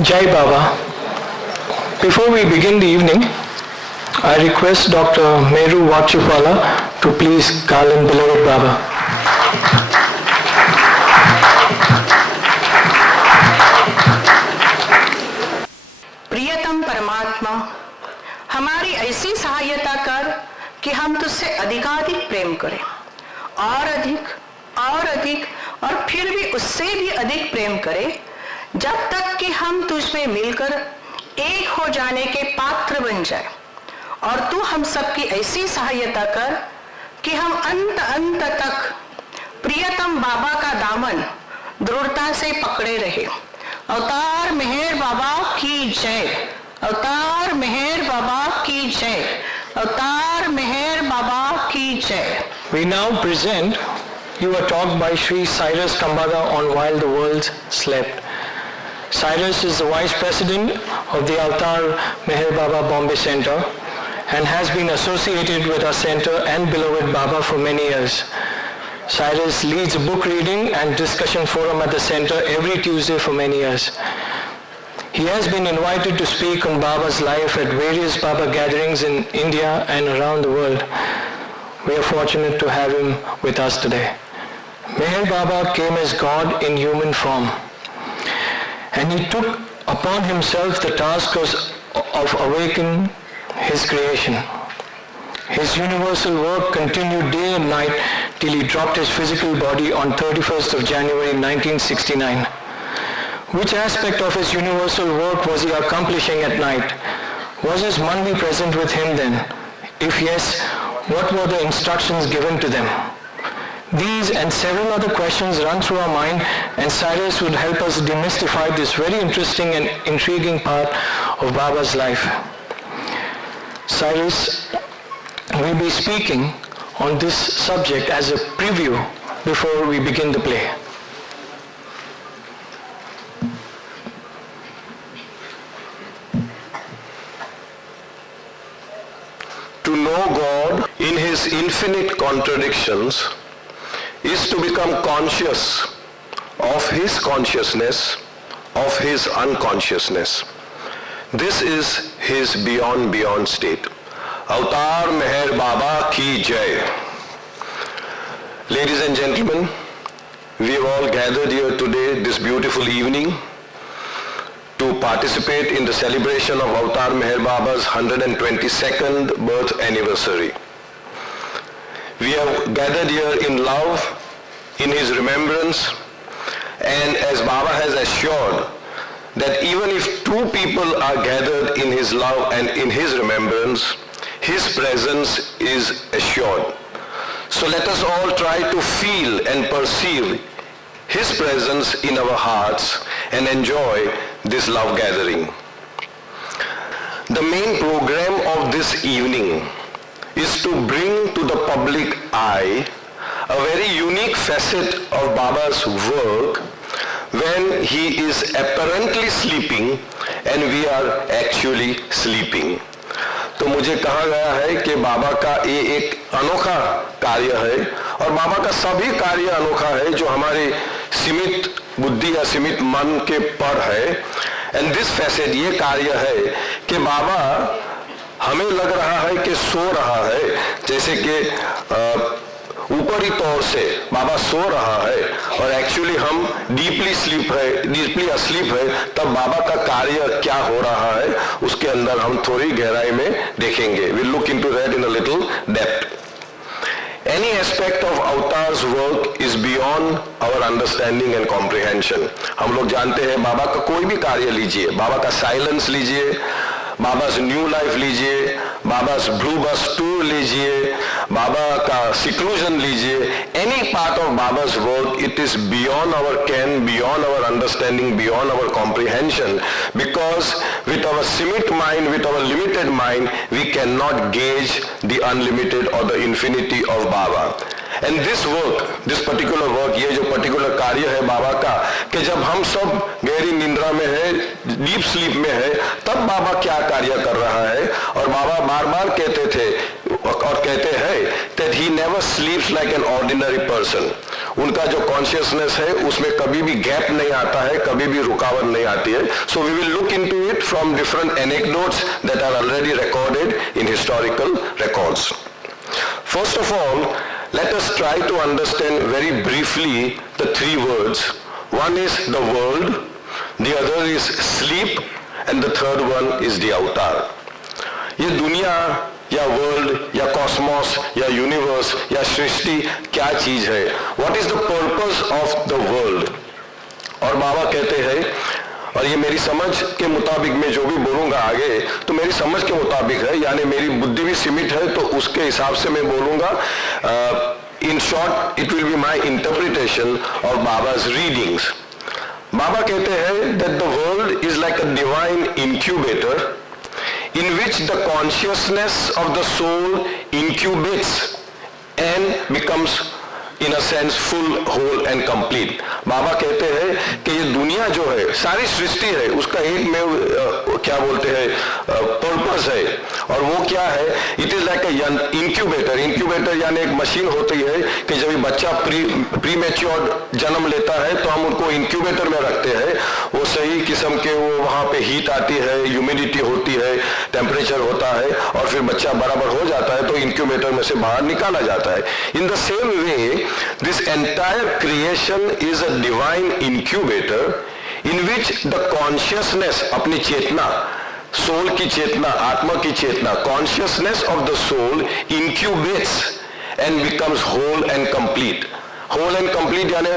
Jai Baba. Before we begin the evening, I request Dr. Meru Vachupala to please call in beloved Baba. प्रियतम परमात्मा, हमारी ऐसी सहायता कर कि हम तुझसे अधिकाधिक प्रेम करें, और अधिक और फिर भी उससे भी अधिक प्रेम करें, जब तक कि हम तुझ में मिलकर एक हो जाने के पात्र बन जाए। और तू हम सबकी ऐसी सहायता कर कि हम अंत तक प्रियतम बाबा का दामन दृढ़ता से पकड़े रहे। अवतार मेहर बाबा की जय, अवतार मेहर बाबा की जय, अवतार मेहर बाबा की जय। We now present you a talk by Sri Cyrus Kambada on While the World Slept. Cyrus is the Vice President of the Avatar Meher Baba Bombay Center and has been associated with our center and beloved Baba for many years. Cyrus leads a book reading and discussion forum at the center every Tuesday for many years. He has been invited to speak on Baba's life at various Baba gatherings in India and around the world. We are fortunate to have him with us today. Meher Baba came as God in human form, and he took upon himself the task of awakening his creation. His universal work continued day and night till he dropped his physical body on 31st of January 1969. Which aspect of his universal work was he accomplishing at night? Was his Mandi present with him then? If yes, what were the instructions given to them? These and several other questions run through our mind, and Cyrus would help us demystify this very interesting and intriguing part of Baba's life. Cyrus will be speaking on this subject as a preview before we begin the play. To know God in His infinite contradictions is to become conscious of His consciousness, of His unconsciousness. This is His beyond state. Avatar Meher Baba ki Jai. Ladies and gentlemen, we have all gathered here today, this beautiful evening, to participate in the celebration of Avatar Meher Baba's 122nd birth anniversary. We have gathered here in love, in his remembrance, and as Baba has assured that even if two people are gathered in his love and in his remembrance, his presence is assured. So let us all try to feel and perceive his presence in our hearts and enjoy this love gathering. The main program of this evening is to bring to the public eye a very unique facet of Baba's work when he is apparently sleeping and we are actually sleeping. तो मुझे कहा गया है कि बाबा का ये एक अनोखा कार्य है, और बाबा का सभी कार्य अनोखा है जो हमारे सीमित बुद्धि या सीमित मन के पर है. एंड दिस फैसेट, ये कार्य है कि बाबा हमें लग रहा है कि सो रहा है, जैसे कि ऊपरी तौर से बाबा सो रहा है और एक्चुअली हम डीपली अस्लीप है. तब बाबा का कार्य क्या हो रहा है उसके अंदर हम थोड़ी गहराई में देखेंगे. We'll look into that in a little depth. Any aspect of Avatar's work is beyond our understanding and comprehension. हम लोग जानते हैं बाबा का कोई भी कार्य लीजिए, बाबा का साइलेंस लीजिए, बाबा's न्यू लाइफ लीजिए, बाबा's ब्लू बस टूर लीजिए, बाबा का सिक्लूजन लीजिए, any part of Baba's work, it is beyond our ken, beyond our understanding, beyond our comprehension, because with our simit mind, with our limited mind, we cannot gauge the unlimited or the infinity of Baba. And this work, this particular work, ये जो particular कार्य है बाबा का, कि जब हम सब गहरी निंद्रा में है, डीप स्लीप में है, तब बाबा क्या कार्य कर रहा है. और बाबा बार बार कहते थे और कहते हैं that he never sleeps like an ordinary person. उनका जो कॉन्शियसनेस है उसमें कभी भी गैप नहीं आता है, कभी भी रुकावट नहीं आती है. So we will look into it from different anecdotes that are already recorded in historical records. First of all, let us try to understand very briefly the three words. One is the world, the other is sleep, and the third one is the avatar. ये दुनिया या world या Cosmos या universe या सृष्टि क्या चीज है? What is the purpose of the world? और बाबा कहते हैं, और ये मेरी समझ के मुताबिक मैं जो भी बोलूंगा आगे तो मेरी समझ के मुताबिक है, यानी मेरी बुद्धि भी सीमित है तो उसके हिसाब से मैं बोलूंगा. In short it will be my interpretation of Baba's readings. Baba कहते हैं that the world is like a divine incubator in which the consciousness of the soul incubates and becomes in a sense full, whole and complete. बाबा कहते हैं कि ये दुनिया जो है, सारी सृष्टि है, उसका एक में क्या बोलते हैं पर्पस है, और वो क्या है? It is like a incubator. Incubator यानी एक मशीन होती है कि जब बच्चा प्री मैच्योर जन्म लेता है तो हम उनको इंक्यूबेटर में रखते हैं. वो सही किस्म के वो वहाँ पे हीट आती है, ह्यूमिडिटी होती है, टेम्परेचर होता है, और फिर बच्चा बराबर हो जाता है तो इंक्यूबेटर में से बाहर निकाला जाता है. इन the same way this entire creation is a divine incubator in which the consciousness, अपनी चेतना, सोल की चेतना, आत्मा की चेतना, consciousness of the soul incubates and becomes whole and complete. whole and complete यानी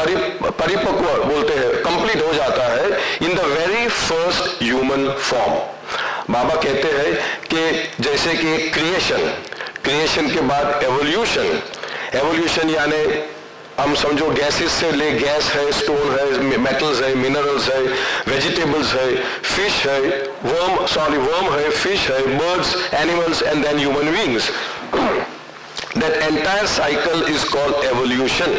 परिपक्व बोलते हैं, complete हो जाता है in the very first human form. बाबा कहते हैं कि जैसे कि क्रिएशन के बाद एवोल्यूशन यानी हम समझो गैसेस से ले, गैस है, स्टोन है, मेटल्स है, मिनरल्स है, वेजिटेबल्स है, फिश है, वर्म है, फिश है, birds, animals and then human beings. That entire cycle is called evolution.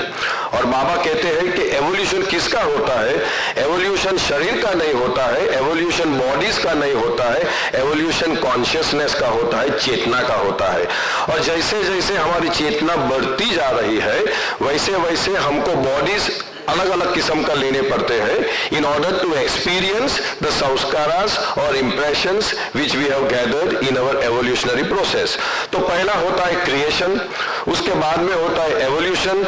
और बाबा कहते हैं कि एवोल्यूशन किसका होता है? एवोल्यूशन शरीर का नहीं होता है, एवोल्यूशन बॉडीज का नहीं होता है, एवोल्यूशन कॉन्शियसनेस का होता है, चेतना का होता है. और जैसे जैसे हमारी चेतना बढ़ती जा रही है वैसे वैसे हमको बॉडीज अलग अलग किस्म का लेने पड़ते हैं in order to experience the sanskaras और impressions which we have gathered in our evolutionary process. तो पहला होता है क्रिएशन, उसके बाद में होता है evolution.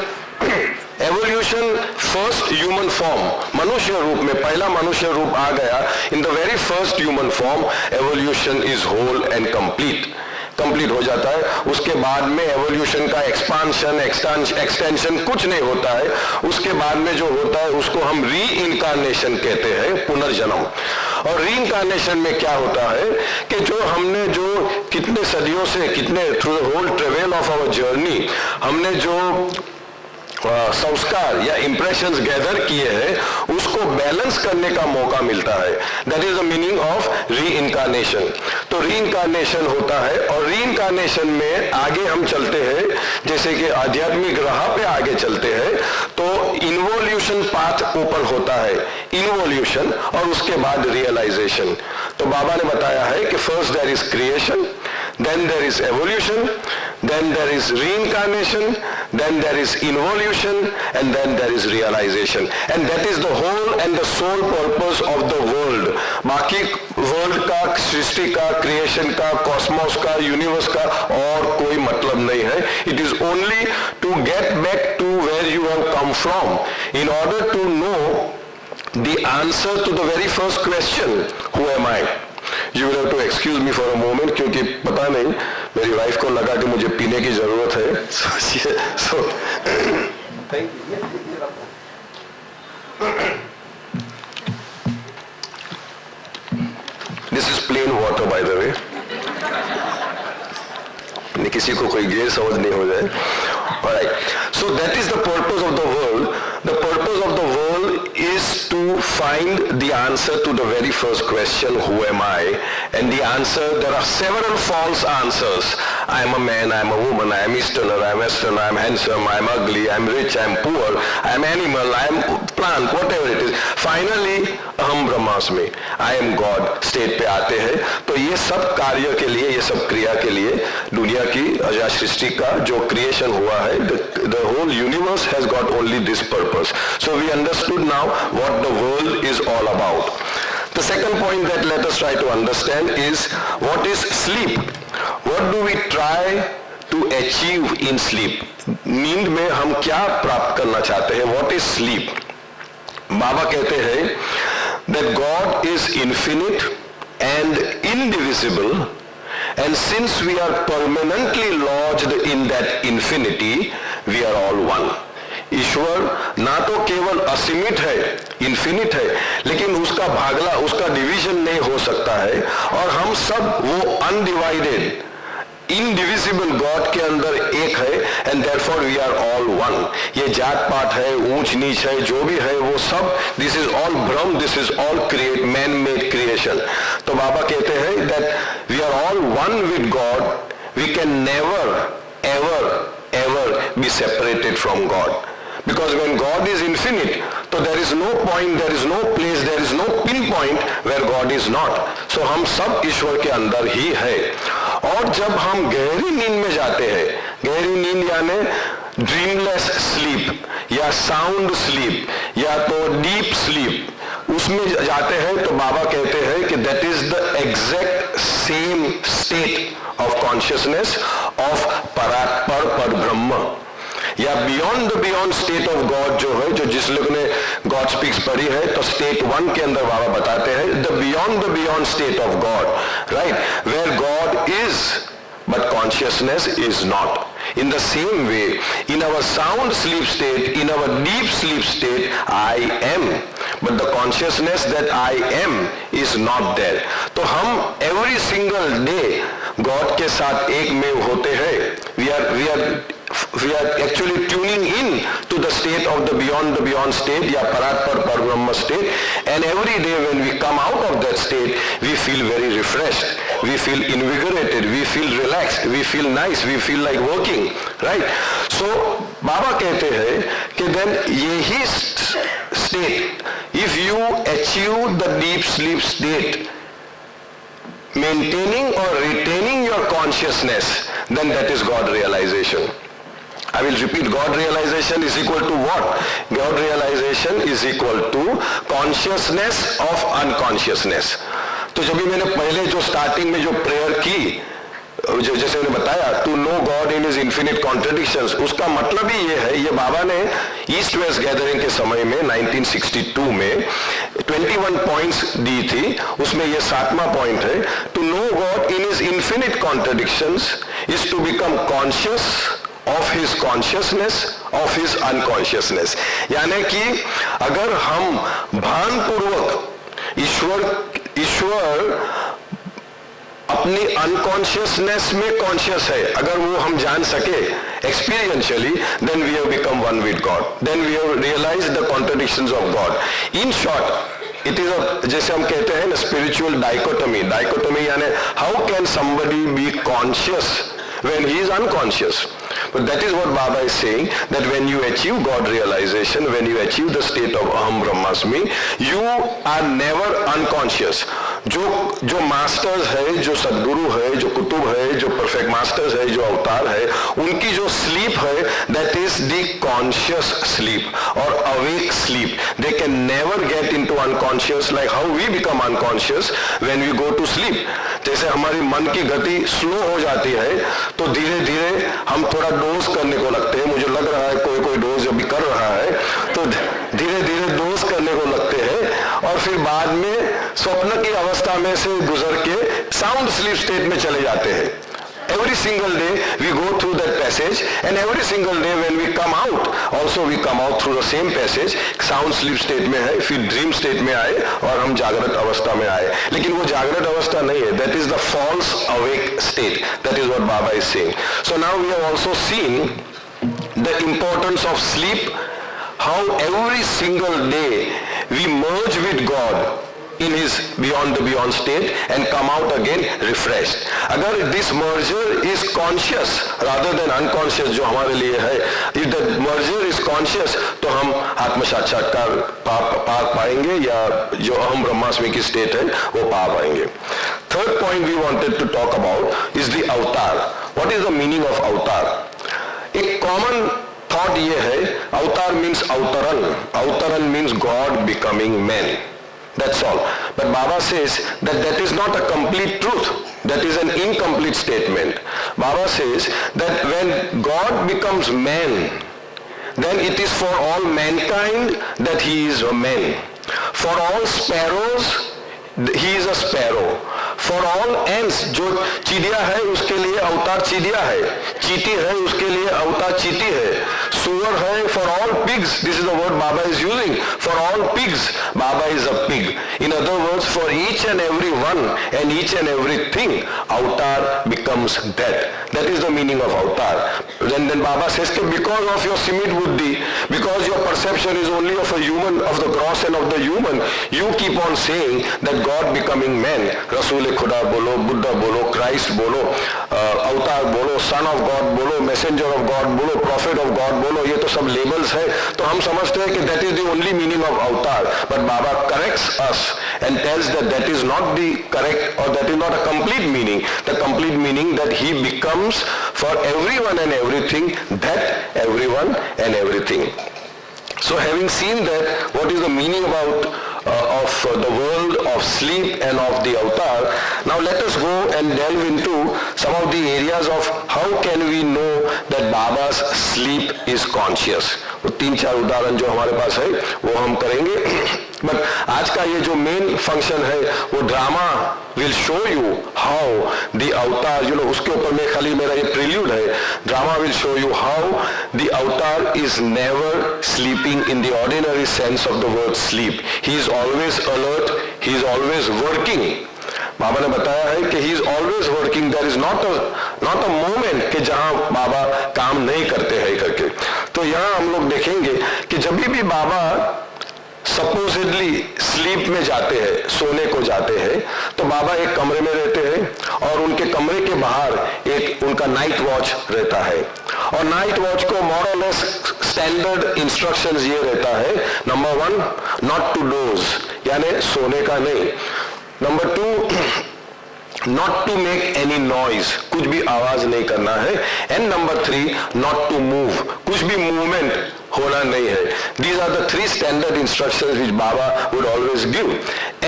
Evolution first human form, मनुष्य रूप में पहला मनुष्य रूप आ गया. In the very first human form evolution is whole and complete हो जाता है. उसके बाद में एवोल्यूशन का एक्सपांशन एक्सटेंशन कुछ नहीं होता है. उसके बाद में जो होता है उसको हम री इनकारनेशन कहते हैं, पुनर्जन्म. और री इनकारनेशन में क्या होता है कि जो हमने जो कितने सदियों से through the whole travel of our journey हमने जो संस्कार या इंप्रेशंस गैदर किए हैं उसको बैलेंस करने का मौका मिलता है. That is the meaning of री इनकारनेशन. तो री इनकारनेशन होता है और री इनकारनेशन में आगे हम चलते हैं, जैसे कि आध्यात्मिक राह पे आगे चलते हैं तो इन्वोल्यूशन पाथ ओपन होता है, इन्वोल्यूशन, और उसके बाद रियलाइजेशन. तो बाबा ने बताया है कि first there is creation, then there is evolution, then there is reincarnation, then there is involution, and then there is realization. And that is the whole and the sole purpose of the world. बाकी world का, सृष्टि का, creation का, Cosmos का, universe का और कोई मतलब नहीं है. It is only to get back to where you have come from in order to know the answer to the very first question, who am I. You will have to excuse me for a moment क्योंकि पता नहीं मेरी wife को लगा कि मुझे पीने की जरूरत है. So, thank you. This is plain water by the way. किसी को कोई गैर समझ नहीं हो जाए. Alright. So that is the purpose of the world. The purpose of the world is to find the answer to the very first question, who am I? And the answer, there are several false answers. I am a man, I am a woman, I am Easterner, I am Westerner, I am handsome, I am ugly, I am rich, I am poor, I am animal, I am plant, whatever it is. Finally, aham brahmasmi, I am God state पे आते हैं. तो ये सब कार्य के लिए, ये सब क्रिया के लिए दुनिया की या सृष्टि का जो क्रिएशन हुआ है, the whole universe has got only this purpose. So we understood now what the world is all about. The second point that let us try to understand is what is sleep. What do we try to achieve in sleep? नींद में हम क्या प्राप्त करना चाहते हैं? What is sleep? बाबा कहते हैं that God is infinite and indivisible, and since we are permanently lodged in that infinity, we are all one. ईश्वर ना तो केवल असीमित है, इन्फिनिट है, लेकिन उसका भागला, उसका डिवीजन नहीं हो सकता है, और हम सब वो अनडिवाइडेड इनडिविजिबल गॉड के अंदर एक है, and therefore we are all one. ये जात पात है, ऊंच नीच है, जो भी है वो सब, दिस इज ऑल भ्रम, this is all create man made creation. तो बाबा कहते हैं that we are all one with God. We can never ever ever be separated from God. Because when God is infinite, so there is no point, there is no place, there is no pinpoint where God is not. So हम सब ईश्वर के अंदर ही है. और जब हम गहरी नींद में जाते हैं, गहरी नींद यानी ड्रीमलेस स्लीप या साउंड स्लीप या तो डीप स्लीप, उसमें जाते हैं, तो बाबा कहते हैं कि that is the exact same state of consciousness of Paratpar Para Brahm, या beyond the beyond state of God जो है, जो जिस लोग ने गॉड स्पीक्स पढ़ी है, तो स्टेट 1 के अंदर बाबा बताते हैं the beyond state of God, right, where God is but consciousness is not. In the same way, in our sound sleep state, in our deep sleep state, I am, but the consciousness that I am is not there. तो हम every single day God के साथ एक में होते हैं. We are actually tuning in to the state of the beyond state या परात्पर परब्रह्म state, and every day when we come out of that state, we feel very refreshed, we feel invigorated, we feel relaxed, we feel nice, we feel like working, right? So बाबा कहते हैं कि then यही state, if you achieve the deep sleep state, maintaining or retaining your consciousness, then that is God realization. I will repeat, God realization is equal to what? God realization is equal to consciousness of unconsciousness. तो जब भी मैंने पहले जो starting में जो prayer की, जैसे मैंने बताया, to know God in his infinite contradictions, उसका मतलब ही ये है, ये बाबा ने ईस्ट वेस्ट गैदरिंग के समय में 1962 में 21 पॉइंट्स दी थी, उसमें ये 7वां पॉइंट है, to know God in his infinite contradictions is to become conscious of his consciousness, of his unconsciousness. यानी कि अगर हम भान पूर्वक ईश्वर अपनी अनकॉन्शियसनेस में कॉन्शियस है, अगर वो हम जान सके experientially, then we have become one with God, then we have realized the contradictions of God. In short, it is a, जैसे हम कहते हैं ना, spiritual dichotomy यानी how can somebody be conscious when he is unconscious? But that is what Baba is saying, that when you achieve God realization, when you achieve the state of Aham Brahmasmi, you are never unconscious. जो masters है, जो सदगुरु है, जो कुतुब है, जो perfect masters है, जो अवतार है, उनकी जो स्लीप है, that is the conscious sleep or awake sleep. They can never get into unconscious like how we become unconscious when we go to sleep. जैसे हमारी मन की गति स्लो हो जाती है, तो धीरे धीरे हम थोड़ा डोज करने को लगते हैं. मुझे लग रहा है कोई डोज अभी कर रहा है, तो धीरे धीरे डोज करने को लगते हैं, और फिर बाद में स्वप्न की अवस्था में से गुजर के साउंड स्लीप स्टेट में चले जाते हैं. Every single day we go through that passage, and every single day when we come out, also we come out through the same passage. Sound sleep state में है, फिर ड्रीम स्टेट में आए, और हम जागृत अवस्था में आए. लेकिन वो जागृत अवस्था नहीं है, that is the false awake state. That is what Baba is saying. So now we have also seen the importance of sleep, how every single day we merge with God in his beyond the beyond state and come out again refreshed. अगर this merger is conscious rather than unconscious जो हमारे लिए है, if the merger is conscious तो हम आत्म साक्षात्कार पा पाएंगे या जो अहम ब्रह्मास्मि की स्टेट है वो पा पाएंगे. Third point we wanted to talk about is the avatar. What is the meaning of avatar? एक common thought ये है, avatar means अवतरण. अवतरण means God becoming man. That's all. But Baba says that that is not a complete truth. That is an incomplete statement. Baba says that when God becomes man, then it is for all mankind that he is a man. For all sparrows, he is a sparrow. For all ants, जो चिड़िया है उसके लिए अवतार चिड़िया है, चींटी है उसके लिए अवतार चींटी है, सुअर है. For all pigs, this is the word Baba is using. For all pigs, Baba is a pig. In other words, for each and every one and each and everything, avatar becomes that. That is the meaning of avatar. Then Baba says that because of your simit buddhi, because your perception is only of a human, of the gross and of the human, you keep on saying that God becoming man, Rasul खुदा बोलो, बुद्धा बोलो, Christ बोलो, अवतार बोलो, son of God बोलो, messenger of God बोलो, profit of God बोलो, ये तो सब लेबल्स है. तो हम समझते हैं कि that is the only meaning of avatar. But Baba corrects us and tells that that is not the correct or that is not a complete meaning. The complete meaning that he becomes for everyone and everything, that everyone and everything. So having seen that, what is the meaning about of the world of sleep and of the avatar, now let us go and delve into some of the areas of how can we know that Baba's sleep is conscious. वो 3-4 उदाहरण जो हमारे पास है वो हम करेंगे. But आज का ये जो मेन फंक्शन है वो drama will show you how the avatar, you know, उसके ऊपर में खाली मेरा ये प्रिल्यूड है. Drama will show you how the avatar is never sleeping in the ordinary sense of the word sleep. He is always alert, he is always working. Baba ने बताया है कि he is always working. There is not a moment कि जहां बाबा काम नहीं करते हैं करके. तो यहाँ हम लोग देखेंगे कि जब भी बाबा सपोजिडली स्लीप में जाते हैं, सोने को जाते हैं, तो बाबा एक कमरे में रहते हैं और उनके कमरे के बाहर एक उनका नाइट वॉच रहता है. और नाइट वॉच को मोर और लेस स्टैंडर्ड इंस्ट्रक्शंस ये रहता है. नंबर 1, नॉट टू डोज, यानी सोने का नहीं. Number 2, not to make any noise, कुछ भी आवाज नहीं करना है. And number 3, not to move, कुछ भी मूवमेंट होना नहीं है. These are the 3 standard instructions which Baba would always give.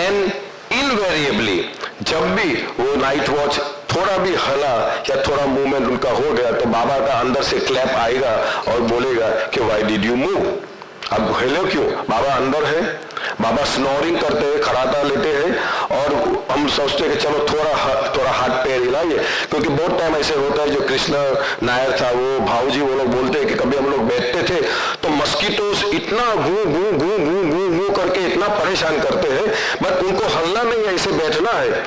And invariably, जब भी वो नाइट वॉच थोड़ा भी हला या थोड़ा मूवमेंट उनका हो गया तो बाबा का अंदर से क्लैप आएगा और बोलेगा कि व्हाई डिड यू मूव, अब हिले क्यों. बाबा अंदर है, बाबा स्नोरिंग करते हैं, खराटा लेते हैं और हम सोचते हैं कि चलो थोड़ा हाथ पैर हिलाइए. क्योंकि बहुत टाइम ऐसे होता है, जो कृष्ण नायर था वो भाऊजी वो लोग बोलते हैं कि कभी हम लोग बैठते थे तो मस्कीटोस इतना गू गू गू गू गू गू करके इतना परेशान करते हैं, बट उनको हल्ला नहीं है, ऐसे बैठना है.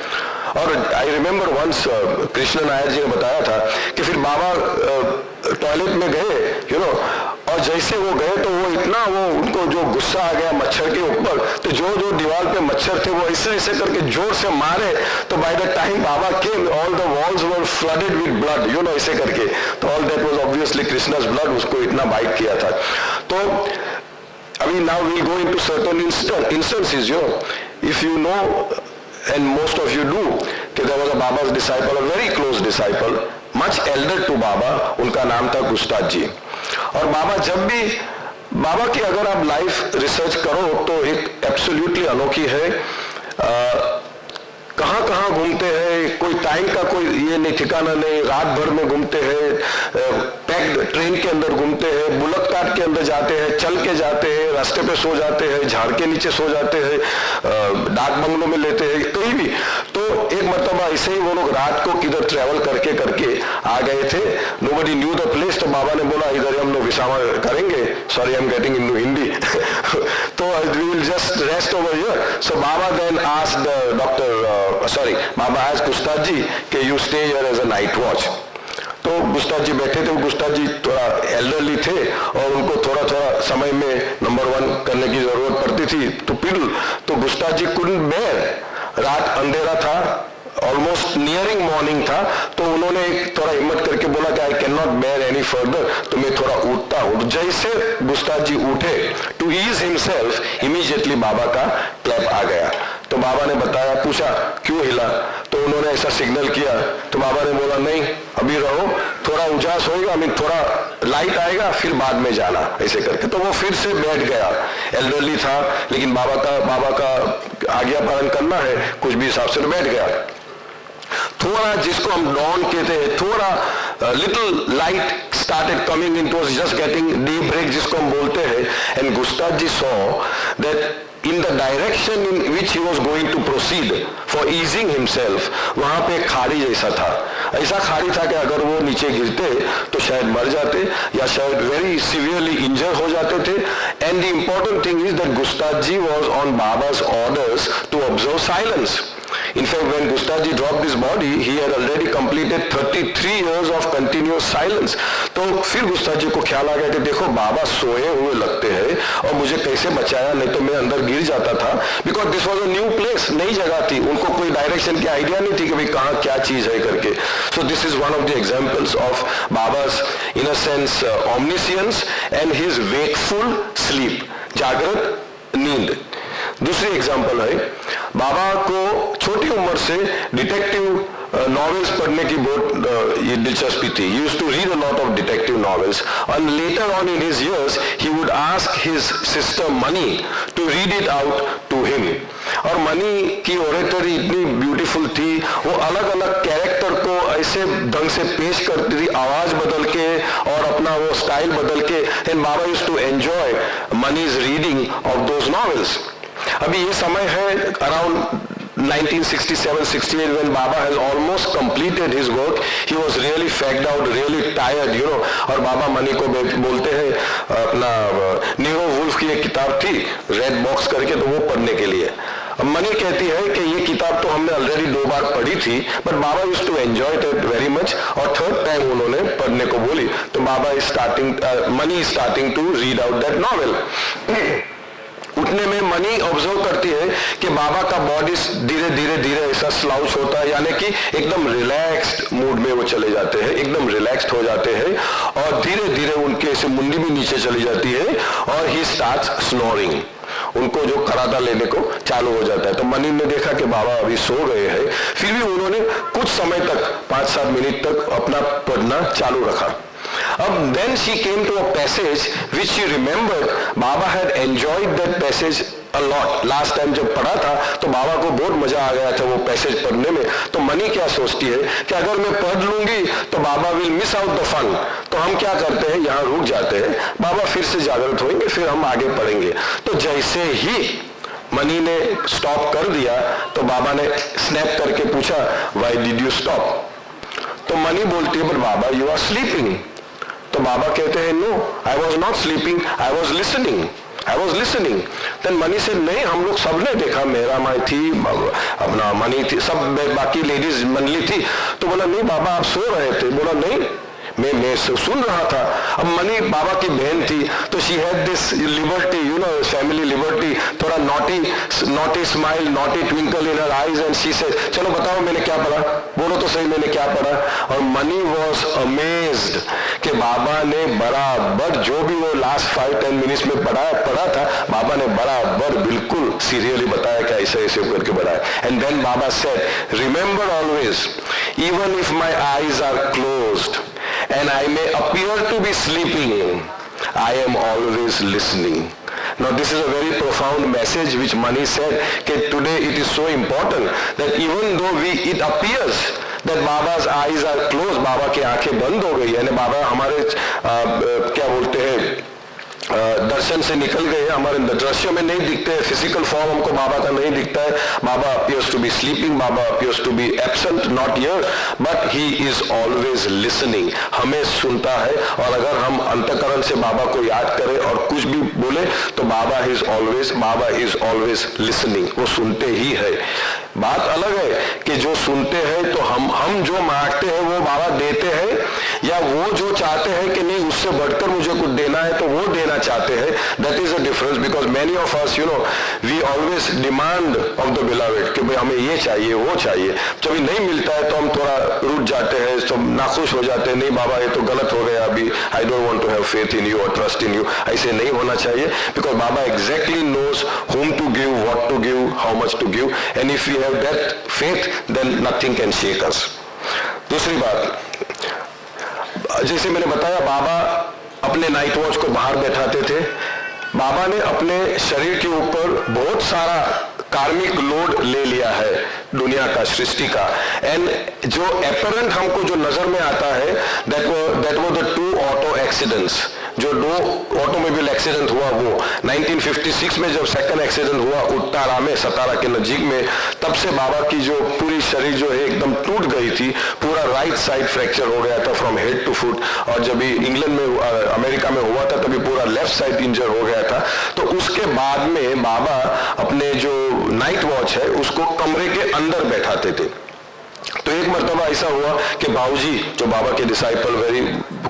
और I remember once Krishna Nair ji ने बताया था कि फिर बाबा टॉयलेट में गए, यू नो, और जैसे वो गए तो वो इतना वो उनको जो गुस्सा आ गया मच्छर के ऊपर, तो जो दीवार पे मच्छर थे वो ऐसे करके जोर से मारे, तो by the time Baba came all the walls were flooded with blood, you know, ऐसे करके. तो all that was obviously Krishna's blood, उसको इतना बाइट किया था. तो अभी now we go into certain instances, you know, if you know and most of you do, कि there was a Baba's disciple, a very close disciple, much elder to Baba, उनका नाम था गुस्ताद जी. और बाबा जब भी, बाबा की अगर आप लाइफ रिसर्च करो तो एक एब्सोल्युटली अनोखी है. कहाँ कहाँ घूमते हैं, कोई टाइम का कोई ये नहीं, ठिकाना नहीं. रात भर में घूमते हैं, पैक्ड ट्रेन के अंदर घूमते हैं, बुलेट कार्ट के अंदर जाते हैं, चल के जाते हैं, रास्ते पे सो जाते हैं, झाड़ के नीचे सो जाते हैं, डाक बंगलों में लेते हैं, कहीं भी. तो एक मरतबा ऐसे ही वो लोग रात को किधर ट्रेवल करके आ गए थे. Nobody knew the place. तो बाबा ने बोला इधर हम लोग विश्राम करेंगे. Sorry, I am getting in Hindi. तो we will just rest over here. So Baba then asked the doctor, Baba asked Gustad ji कि you stay here as a night watch. तो गुस्ताद जी बैठे थे. गुस्ताद जी थोड़ा एल्डरली थे और उनको थोड़ा समय में नंबर 1 करने की जरूरत पड़ती थी तो पिल, तो गुस्ताफ जी couldn't bear, रात अंधेरा था, ऑलमोस्ट नियरिंग मॉर्निंग था, तो उन्होंने थोड़ा हिम्मत करके बोला कि I can not bear any further, तो मैं थोड़ा उठता हूँ। जैसे गुस्ताफ जी उठे, to ease himself, immediately Baba का क्लैप आ गया। तो बाबा ने बताया, पूछा क्यों हिला, तो उन्होंने ऐसा सिग्नल किया, तो बाबा ने बोला नहीं अभी रहो, थोड़ा उजास होएगा, थोड़ा लाइट आएगा, फिर बाद में जाना, ऐसे करके। तो वो फिर से बैठ गया। एल्डरली था, लेकिन बाबा का आज्ञा पालन करना है, कुछ भी हिसाब से, तो बैठ गया। थोड़ा, जिसको हम डॉन कहते हैं, थोड़ा little light started coming in, it was just getting day break जिसको हम बोलते हैं। And Gustaf ji saw that in the direction in which he was going to proceed for easing himself, वहां पे खाड़ी जैसा था। ऐसा खाड़ी था कि अगर वो नीचे गिरते तो शायद मर जाते या शायद वेरी सीवियरली इंजर हो जाते थे। And the important thing is that Gustaf ji was on Baba's orders to observe silence. In fact, when Gustav ji dropped his body, he had already completed 33 years of continuous silence. तो फिर गुस्ताफ जी को ख्याल आ गया कि देखो बाबा सोए हुए लगते हैं और मुझे कैसे बचाया, नहीं तो मैं अंदर गिर जाता था। Because this was a new place, नई जगह थी, उनको कोई डायरेक्शन की आइडिया नहीं थी कि भाई कहाँ क्या चीज है करके। So this is one of the examples of Baba's in a sense omniscience and his wakeful sleep, जागृत नींद। दूसरी एग्जाम्पल है, बाबा को छोटी उम्र से डिटेक्टिव नॉवेल्स पढ़ने की बहुत ये दिलचस्पी थी। He used to read a lot of detective novels, and later on in his years he would ask his sister Mani to read it out to him. और मनी की ओरेटरी इतनी beautiful थी, वो अलग अलग कैरेक्टर को ऐसे ढंग से पेश करती थी, आवाज बदल के और अपना वो स्टाइल बदल के। And Baba used to enjoy Mani's reading of those novels. अभी ये समय है around 1967-68 when Baba has almost completed his work. He was really fagged out, really tired, you know. और बाबा मनी को बोलते हैं अपना नीरो वुल्फ की एक किताब थी रेड बॉक्स करके, तो वो पढ़ने के लिए। अब मनी कहती है कि ये किताब तो हमने ऑलरेडी 2 बार पढ़ी थी, but Baba used to enjoy it very much, और थर्ड टाइम उन्होंने पढ़ने को बोली, तो Baba Mani starting to read out that novel. उठने में मनी ऑब्जर्व करती है कि बाबा का बॉडी धीरे धीरे धीरे ऐसा स्लाउच होता है, यानी कि एकदम रिलैक्स्ड मूड में वो चले जाते हैं, एकदम रिलैक्स्ड हो जाते हैं, और धीरे धीरे उनके ऐसे मुंडी भी नीचे चली जाती है, और ही स्टार्ट्स स्नोरिंग, उनको जो करादा लेने को चालू हो जाता है। तो मनी ने देखा कि बाबा अभी सो गए हैं, फिर भी उन्होंने कुछ समय तक 5-7 मिनट तक अपना पढ़ना चालू रखा। अब then she came to a passage which she remembered Baba had enjoyed that passage a lot. Last time जब पढ़ा था तो बाबा को बहुत मजा आ गया था वो पैसेज पढ़ने में। तो मनी क्या सोचती है कि अगर मैं पढ़ लूंगी तो Baba will miss out the fun, तो हम क्या करते हैं, यहाँ रुक जाते हैं, बाबा फिर से जागृत होंगे, फिर हम आगे पढ़ेंगे। तो जैसे ही मनी ने स्टॉप कर दिया तो बाबा ने स्नैप करके पूछा, व्हाई डिड यू स्टॉप? तो मनी बोलती है, but Baba you are sleeping. तो बाबा कहते हैं, no I was not sleeping, I was listening, I was listening. Then Mani say, नहीं हम लोग सबने देखा, मेरा माई थी, अपना मनी थी, सब बाकी लेडीज मंडली थी। तो बोला नहीं बाबा आप सो रहे थे। बोला नहीं मैं सुन रहा था। अब मनी बाबा की बहन थी, तो she had this liberty, you know, family liberty, थोड़ा naughty smile, naughty twinkle in her eyes, and she said, चलो बताओ मैंने क्या पढ़ा, बोलो तो सही मैंने क्या पढ़ा। और मनी वॉज अमेज्ड कि बाबा ने बराबर जो भी वो लास्ट 5-10 मिनट्स में पढ़ा था, बाबा ने बराबर बिल्कुल सीरियसली बताया कि ऐसे ऐसे करके बढ़ाया। And then Baba said, remember always, even if my eyes are closed and I may appear to be sleeping, I am always listening. Now this is a very profound message which Mani said that today it is so important that even though it appears that Baba's eyes are closed, बाबा की आंखें बंद हो गई, यानी बाबा हमारे क्या बोलते हैं दर्शन से निकल गए, हमारे दृश्य में नहीं दिखते, फिजिकल फॉर्म हमको बाबा का नहीं दिखता है। बाबा appears to be sleeping, Baba appears to be absent, not here, but he is always listening, हमें सुनता है। और अगर हम अंतःकरण से बाबा को याद करें और कुछ भी बोले तो बाबा is always listening, वो सुनते ही है। बात अलग है कि जो सुनते हैं तो हम जो मांगते हैं वो बाबा देते हैं, या वो जो चाहते हैं कि नहीं उससे बढ़कर मुझे कुछ देना है तो वो देना चाहते हैं, that is a difference, because many of us we always demand of the beloved कि भाई हमें ये चाहिए वो चाहिए, जब नहीं मिलता है तो हम थोड़ा रूठ जाते हैं, सब नाखुश हो जाते हैं, नहीं बाबा ये तो गलत हो गया, अभी I don't want to have faith in you और ट्रस्ट इन यू। ऐसे नहीं होना चाहिए, because Baba exactly knows whom to give, what to give, how much to give, and if we have that faith, then nothing can shake us. दूसरी बात, जैसे मैंने बताया बाबा अपने नाइट वॉच को बाहर बैठाते थे। बाबा ने अपने शरीर के ऊपर बहुत सारा कार्मिक लोड ले लिया है दुनिया का, सृष्टि का, एंड जो एपरेंट हमको जो नजर में आता है that was the 2 auto accidents, जो 2 ऑटोमोबाइल एक्सीडेंट हुआ वो 1956 में जब सेकंड एक्सीडेंट हुआ उत्तरा में, सतारा के नजीक में, तब से बाबा की जो पूरी शरीर जो है एकदम टूट गई थी, पूरा राइट साइड फ्रैक्चर हो गया था फ्रॉम हेड टू फुट, और जब इंग्लैंड में अमेरिका में हुआ था तभी पूरा लेफ्ट साइड इंजर हो गया था। तो उसके बाद में बाबा अपने जो नाइट वॉच है उसको कमरे के अंदर बैठाते थे। तो एक मर्तबा ऐसा हुआ कि बाबूजी जो बाबा के डिसाइपल, वेरी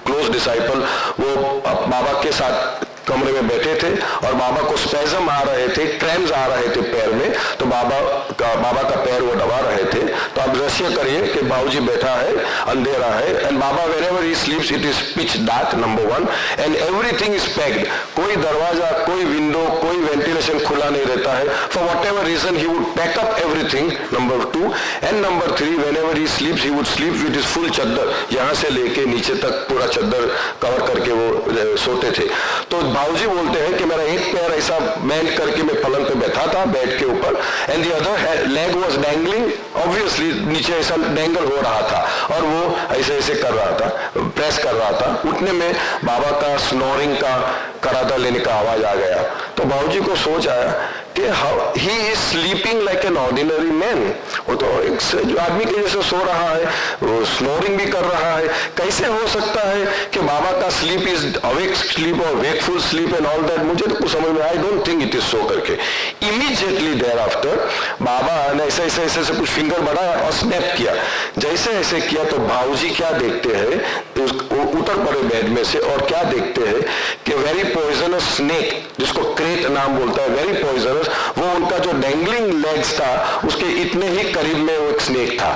क्लोज डिसाइपल, वो बाबा के साथ कमरे में बैठे थे और बाबा को स्पेजम आ रहे थे, क्रैम्स आ रहे थे पैर में, तो बाबा का पैर वो दबा रहे थे। तो आप दृश्य करिए कि बाबूजी बैठा है, अंधेरा है, and Baba whenever he स्लीप्स it is pitch dark, number 1, and everything is packed, कोई दरवाजा, कोई विंडो, कोई वेंटिलेशन खुला नहीं रहता है। For whatever reason he would pack up everything, number 2, and number 3, whenever he sleeps he would sleep with his full चद्दर, यहाँ से लेके नीचे तक पूरा चद्दर कवर करके वो सोते थे। तो बाबूजी बोलते हैं कि मेरा एक पैर ऐसा बैंड करके मैं पलंग पे बैठा था बेड के ऊपर, and the other leg was dangling, obviously नीचे ऐसा डैंगल हो रहा था, और वो ऐसे ऐसे कर रहा था, प्रेस कर रहा था। उठने में बाबा का स्नोरिंग का, करादा लेने का आवाज आ गया। तो बाबूजी को सोच आया कि he is sleeping like an ordinary man, वो तो एक आदमी के जैसे सो रहा है, वो स्नोरिंग भी कर रहा है, कैसे हो सकता है कि बाबा का स्लीप इज अवेक स्लीप और wakeful sleep and all that, मुझे तो कुछ समझ में, I don't think it is so करके इमीडिएटली देयर आफ्टर बाबा ने ऐसे ऐसे ऐसे कुछ फिंगर बढ़ाया और स्नैप किया। जैसे ऐसे किया तो बाबूजी क्या देखते हैं, उतर पड़े बेड में से और क्या देखते हैं कि वेरी पॉइजनस स्नेक, जिसको क्रेट नाम बोलता है, वेरी पॉइजनस, वो उनका जो डैंगलिंग लेग्स था उसके इतने ही करीब में वो एक स्नेक था।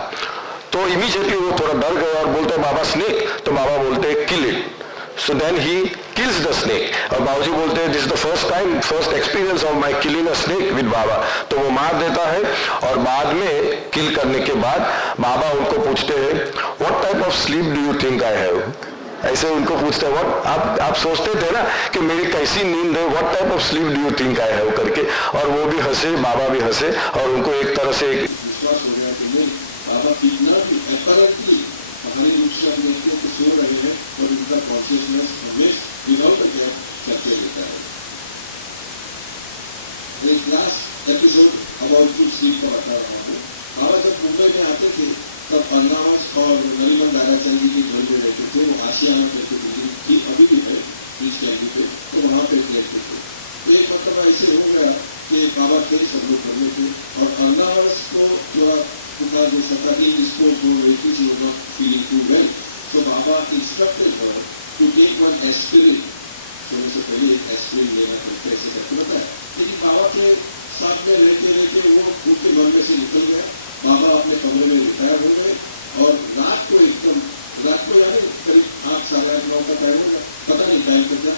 तो इमीडिएटली वो थोड़ा डर गया और बोलते बाबा स्नेक, तो बाबा बोलते kill it. So then he kills the snake, और बाबूजी बोलते हैं this is the first experience of my killing a snake with Baba. तो वो मार देता है और बाद में किल करने के बाद बाबा उनको पूछते हैं what type of sleep do you think I have, ऐसे उनको पूछते हैं व्हाट, आप सोचते थे ना कि मेरी कैसी नींद है, what type of sleep do you think I have करके, और वो भी हंसे, बाबा भी हंसे, और उनको एक तरह से विश्वास हो गया कि नहीं बाबा कितना एपरेंटली हमारी रूप से हम व्यक्तियों को सो रहे हैं और उनका कॉन्शियसनेस हमें विदाउट अ गैप करते रहता है। एक last episode about to sleep को बता रहा हूँ। बाबा जब मुंबई में आते थे तब अन्नावस और नरीमन दादाचंद जी के घर में रहते थे, वो आशियाना करके बिल्डिंग अभी भी है बीच टाइम पे, तो वहाँ पे रहते थे। तो एक मतलब ऐसे हो गया कि बाबा थे सब लोग घर में थे और अन्नावस को थोड़ा उनका जो सकाली इसको जो रहती थी वो फीलिंग टू गई, तो बाबा instructed her to take one aspirin, सोने से पहले एक एस्पिरिन लेना पड़ता है, ऐसे करके बताया। लेकिन बाबा के साथ में रहते रहते वो उनके मन में से निकल गया। बाबा अपने कमरे में रिटायर हो गए और रात को एकदम, रात को यानी करीब 8 साढ़े 8 9 का टाइम होगा, पता नहीं टाइम कितना,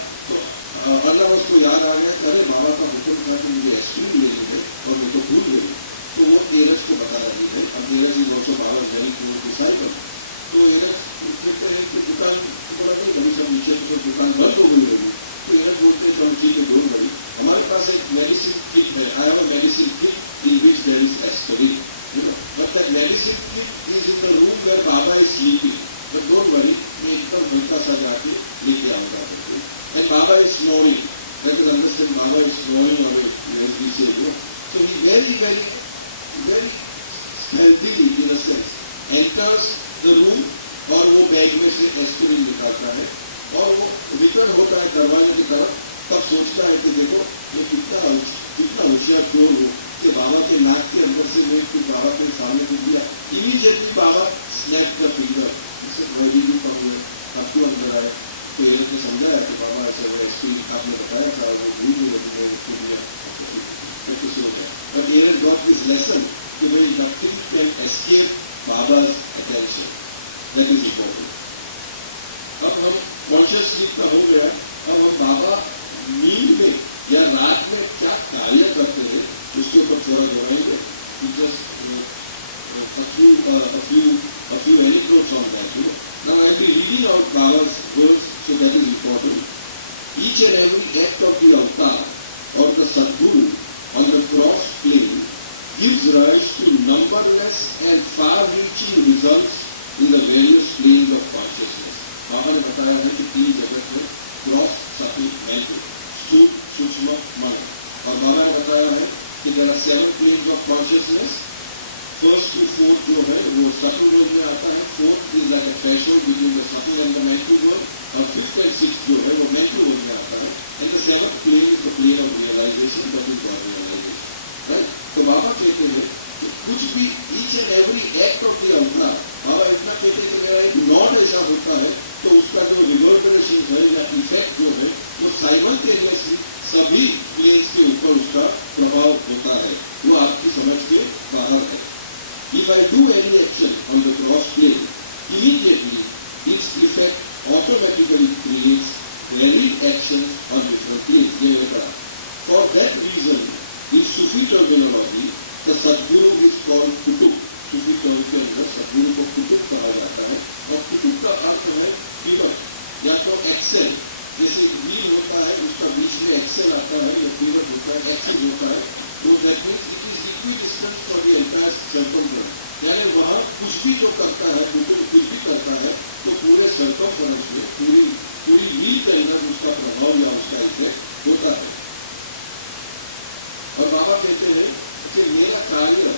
तो अल्लाह उसको याद आ गया, अरे बाबा का हुक्म था कि मुझे एस्पिरिन लेनी है और मुझे भूल गई। तो वो एरस को बता रही है, अब Eris is also Baba very close disciple. तो एरस उसमें एक दुकान नहीं बड़ी, सब नीचे तो दुकान बंद हो गई होगी, तो एरस बोलते कम ठीक है डोंट वरी, हमारे पास एक मेडिसिन किट है, I have a medicine kit in which there is aspirin, but that medicine kit is in the room where Baba is sleeping, but don't worry, मैं एकदम हल्का सा जाके लेके आऊंगा। And Baba is snoring, I can understand Baba is snoring और पीछे हो, so he very healthily in a sense enters the room और वो बैग में से एस्पिरिन निकालता है और वो रिटर्न होता है दरवाजे की तरफ, तब सोचता है कि देखो मैं कितना होशियार चोर हूँ कि बाबा के नाक के अंदर से मैं फिर बाबा के सामने को दिया। Immediately Baba snap the finger, इससे बॉडी भी कम हुए, सबको अंदर आए, पेरेंट्स ने समझाया कि बाबा ऐसा वो एक्चुअली आपने बताया था वो भूल गए उसको भी खुशी हो गया. But Aaron got this lesson कि भाई nothing can escape Baba's attention. That is important. अब हम कॉन्शियस स्लीप का हो गया. अब हम बाबा नींद में या रात में क्या कार्य करते हैं उसके ऊपर थोड़ा जोड़ेंगे. A few anecdotes on that. Now I will be reading out Baba's words, so that is important. Each and every act of the avatar or the Sadguru on the cross plane gives rise to numberless and far-reaching results in the various planes of consciousness. बाबा ने बताया है कि 3 जगत में cross, सफेद, mental, सूक्ष्म, मन. और बाबा ने बताया है कि there are 7 planes of consciousness. First to fourth जो है वो सफेद वर्ल्ड में आता है. Fourth is like a threshold between the सफेद and the mental world. और fifth and sixth जो है वो mental world में आता है. And the 7th plane is the plane of realization, that is God realization. Right? तो बाबा कहते हैं कि कुछ भी each and every act of the अवतार, बाबा इतना कहते हैं कि मेरा एक नॉट ऐसा होता है तो उसका जो रिवर्बरेशन है या इफेक्ट जो है वो साइमल्टेनियसली सभी प्लेन्स के ऊपर उसका प्रभाव होता है. वो आपकी समझ के बाहर है. If I do any action on the cross plane, immediately its effect automatically creates varied action on different planes. For that reason, in Sufi terminology, the Sadguru is called Kutub. Sufi term के अंदर Sadguru को Kutub कहा जाता है. और Kutub का अर्थ है pillar या तो एक्सेल. जैसे व्हील होता है उसका बीच में एक्सेल आता है या pillar होता है, एक्सेल होता है. तो that means it is equidistant for the entire circumference. यानी वह कुछ भी जो करता है कुछ भी करता है तो पूरे सर्कमफरेंस में पूरी व्हील के अंदर उसका प्रभाव या उसका इफेक्ट होता है. और बाबा कहते हैं कि मेरा कार्य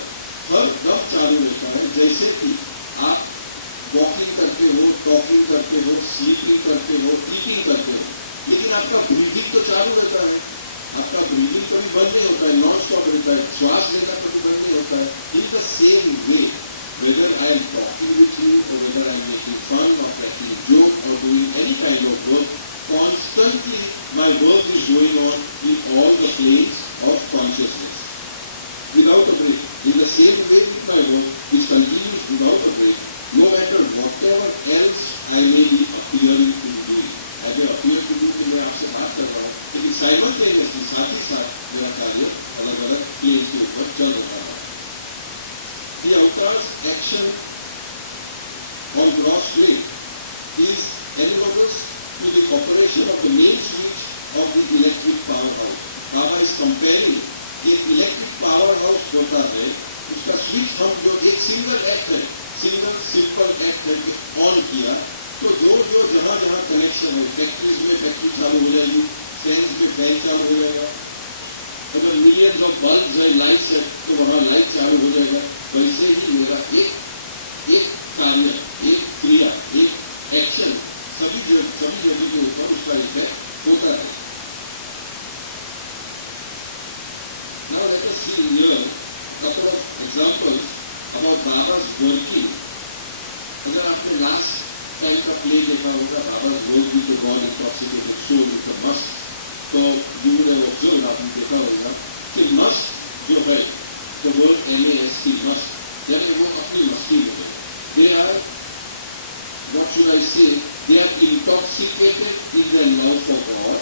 हर दम चालू रहता है. जैसे कि आप वॉकिंग करते हो, टॉकिंग करते हो, स्लीपिंग करते हो, ईटिंग करते हो, लेकिन आपका ब्रीदिंग तो चालू रहता है. आपका ब्रीदिंग कभी बंद नहीं होता है, नॉन स्टॉप रहता है. श्वास लेना कभी बंद नहीं होता है. इन the same way whether I am talking with you or whether I am making fun or cracking a joke or doing any kind of work, constantly my work is going on in all the planes of consciousness without a break. In the same way with my work is continuous without a break, no matter whatever else I may be appearing to do. I may appear to do तो मैं आपसे बात कर रहा हूँ, लेकिन simultaneously साथ ही साथ मेरा कार्य अलग अलग प्लेन के ऊपर चल रहा है. The avatar's action on gross plane is analogous to the operation of the main switch of the electric powerhouse. Baba is comparing ये इलेक्ट्रिक पावर हाउस होता है, उसका स्विच हम जो एक सिंगल एक्ट है, सिंगल सिंपल एक्ट है जो ऑन किया तो जो जहाँ जहाँ कनेक्शन है, फैक्ट्रीज में फैक्ट्री चालू हो जाएगी, फैंस में फैन चालू हो जाएगा. अगर मिलियन ऑफ बल्ब है, लाइट्स है तो वहाँ लाइट चालू हो जाएगा. वैसे ही मेरा एक कार्य, एक क्रिया, एक एक्शन सभी जगह के ऊपर उसका इफेक्ट होता है. Now let us see here a couple of examples about Baba's working. अगर आपने लास्ट टाइम का प्ले देखा होगा Baba's work with the God intoxicated soul with the must, तो you would have observed, आपने देखा होगा कि मस्त जो है the word MAST must, यानी वो अपनी मस्ती में है. They are, what should I say, they are intoxicated in their love for God,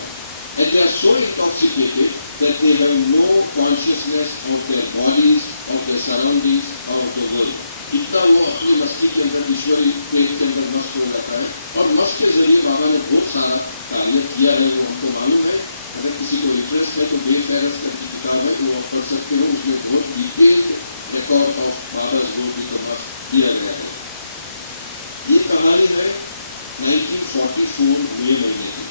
and they are so intoxicated that they have no consciousness of their bodies, of their surroundings, or of the world. इतना वो अपनी मस्ती के अंदर, ईश्वरी प्रेम के अंदर मस्त हो जाता है. और मस्त के जरिए बाबा ने बहुत सारा कार्य किया है, वो हमको मालूम है. अगर किसी को इंटरेस्ट है तो बेस पैरेंट्स का किताब है, वो आप पढ़ सकते हो. उसमें बहुत डिटेल्ड रिकॉर्ड ऑफ बाबा जो भी दिया गया है. ये कहानी है 1944 मई महीने की.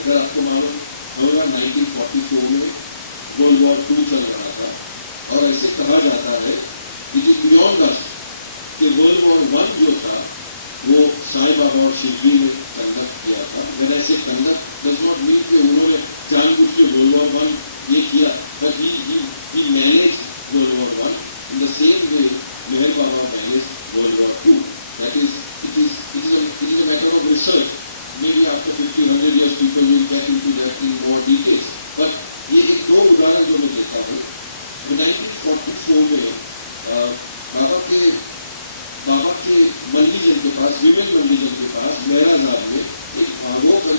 अगर आपको मालूम होगा 1944 में वर्ल्ड वॉर 2 चल रहा था और ऐसे कहा जाता है कि बियॉन्ड अस कि वर्ल्ड वॉर 1 जो था वो साईं बाबा और शिवजी ने कंडक्ट किया था. अगर ऐसे कंडक्ट डज नॉट मीन कि उन्होंने जानबूझ के वर्ल्ड वॉर 1 ये किया, but he manage world war 1 in the same way Meher Baba manage world war 2. That is, it is a matter of research. Maybe after 50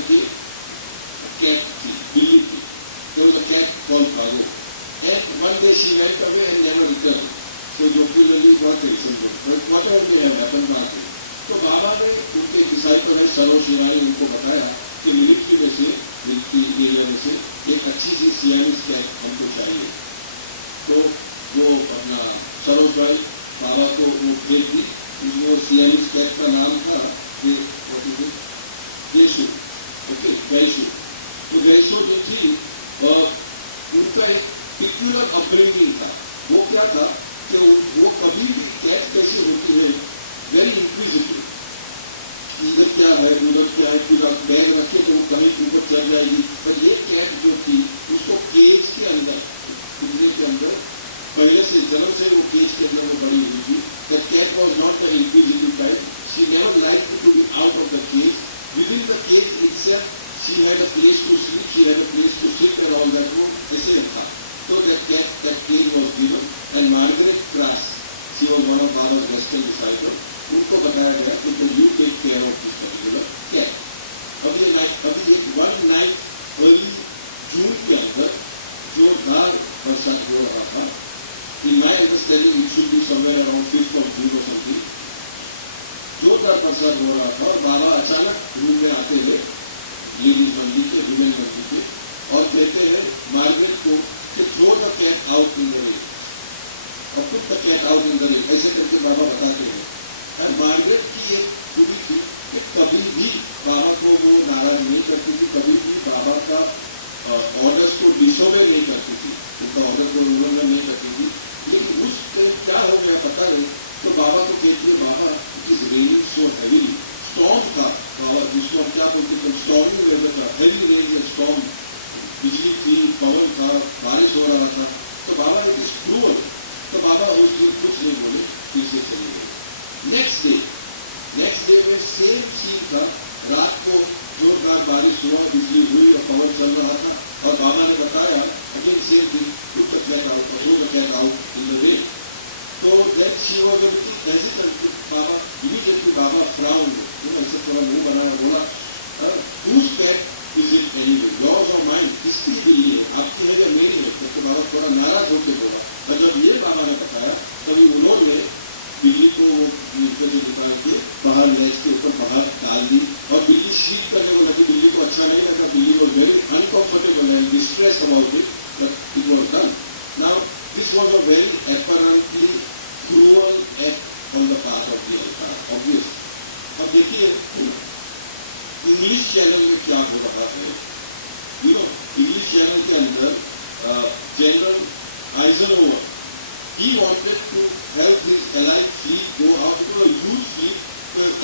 के cat थी, बिल्ली थी. There was a cat called Kago. And one day she went away and never returned. So Jyotirlalli got reasonable. But whatever may have happened back then. तो बाबा ने उनके disciple है सरोज शिवानी उनको बताया कि मिलिट्री में से मिलिट्री एरिया में से एक अच्छी सी सियानिस कैट हमको चाहिए. तो वो अपना सरोज भाई बाबा को वो भेज दी. वो सियानिस कैट का नाम था गैशु. ओके, गैशु. तो गैशु जो थी उनका एक पिक्यूलर अपब्रिंगिंग था. वो क्या था कि वो कभी भी कैट कैसे होती है, वेरी इंक्विजिटिव. इधर क्या है उधर क्या है, फिर आप बैग रखे तो वो कहीं ऊपर चल जाएगी. पर ये कैट जो थी उसको केज के अंदर, पिंजरे के अंदर पहले से जन्म से वो केज के अंदर में बड़ी हुई थी. The cat was not an inquisitive type. She never like to be out of the cage. Within the cage itself she had a place to sleep, she had a place to sit and all that. वो ऐसे था. तो that cage was given and Margaret Crass, she was one of Baba's Western disciples. उनको बताया गया कि तो you take care of this particular cat. अभी एक वन नाइट अर्ली जून के अंदर जोरदार बरसात हो रहा था. In my understanding it should be somewhere around 5th of June or something. जोरदार बरसात हो रहा था और बाबा अचानक रूम में आते हुए लेडीज मंदिर के वुमेन मंदिर के और कहते हैं मार्गरेट को कि throw the cat out in the rain और put the cat out in the rain. ऐसे करके बाबा बताते हैं. और मार्गरेट की एक खूबी थी कि कभी भी बाबा को वो नाराज नहीं करती थी, कभी भी बाबा का ऑर्डर्स को डिसोबे नहीं करती थी, उनका ऑर्डर को उल्लंघन नहीं करती थी. लेकिन उस टाइम क्या हो गया पता नहीं. तो बाबा को कहती है Baba it is raining so heavily. Storm का बाबा जिसको हम क्या बोलते थे स्टॉर्मिंग वेदर था, हैवी रेन एंड स्टॉर्म, बिजली थी, पवन था, बारिश हो रहा था. तो बाबा इट इज क्रूअल. तो बाबा उस दिन कुछ नहीं बोले, फिर से चले गए. नेक्स्ट डे में सेम सीन था. रात को जोरदार बारिश हुआ, बिजली हुई और पवन चल रहा था और बाबा ने बताया again same thing, put the cat out, throw the cat out in the rain. तो that she was a bit hesitant. Baba immediately Baba frown, ऐसे थोड़ा मुंह बनाया, बोला whose cat is it anyway, yours or mine? किसकी बिल्ली है, आपकी है या मेरी है? तो बाबा थोड़ा नाराज होकर बोला. और जब ये बाबा ने बताया तभी उन्होंने बिल्ली को नीचे से निकाल के बाहर लेस के ऊपर बाहर डाल दी और बिल्ली शीट करने को लगी. बिल्ली को अच्छा नहीं लगा. बिल्ली was very uncomfortable and distress about it, but it was done. Now this was a very apparently cruel act on the part of the अवतार, ऑब्वियस. अब देखिए इंग्लिश चैनल में क्या हो रहा है. इंग्लिश चैनल के अंदर general आइजनहोवर he wanted to help his allied fleet go out to a huge fleet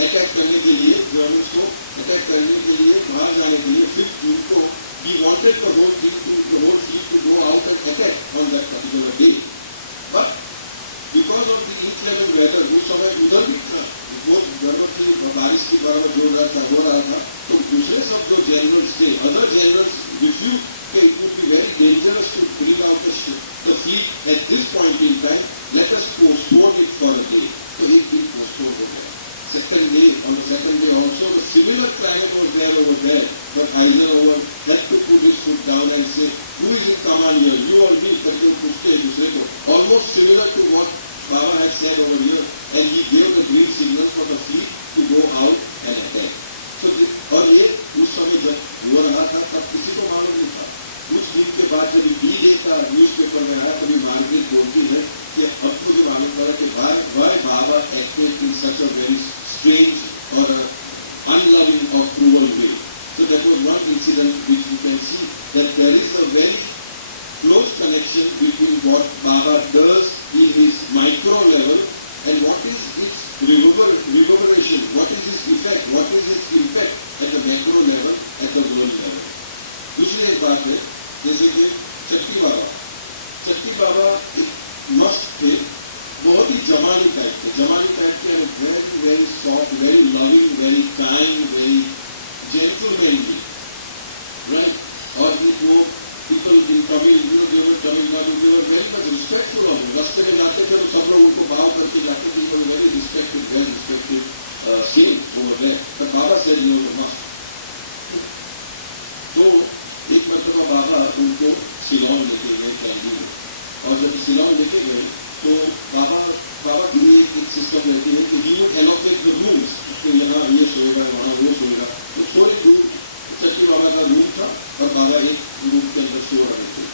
attack करने के लिए, जर्मन्स को अटैक करने के लिए, बाहर जाने के लिए. फिर उनको he wanted the whole fleet to go out and attack on that particular day. But because of the inclement weather, उस समय उधर भी था, वो जर्मन की बारिश की बराबर हो रहा था. तो दूसरे सब जो जनरल्स थे, other generals refuse it would be very dangerous to bring out the fleet at this point in time. Let us postpone it for a day. So it being postponed over there. On the second day also, the similar climate was there over there. But Eisenhower had to put his foot down and say, who is in command here? You or me? Almost similar to what Baba had said over here. And he gave the green signal for the fleet to go out and attack. So, और ये उस समय जब हो रहा था तब किसी को मालूम नहीं था. उस दिन के बाद जब डी का न्यूज़पेपर में आया तभी मार्गरेट बोलती है कि अब मुझे मालूम पड़ा कि why Baba acted in such a very strange or unloving or cruel way. So that was one incident which you can see that there is a very close connection between what Baba does in his micro level and what is its reverberation, what is its effect, what is its impact at the macro level, at the world level. दूसरी एक बात है, जैसे कि शक्ति बाबा एक मस्त थे, बहुत ही जमानी टाइप के very very soft, very loving, very kind, very gentlemanly, right. और वो people in Tamil, they were Tamil Nadu, they were very much respectful of him. रास्ते में जाते थे तो सब लोग उनको भाव करके जाते थे. They were very respectful saint over there. But Baba said, you know, must. तो एक मतलब बाबा उनको शिलोंग लेके गए कैंडी में, और जब शिलोंग लेके गए तो बाबा की एक सिस्टम रहती है कि यू एलोकेट द रूम्स, तो यहाँ ये सोएगा, वहाँ वो सोएगा। तो थोड़ी दूर चट्टी बाबा का रूम था और बाबा एक रूम के अंदर सो रहे थे।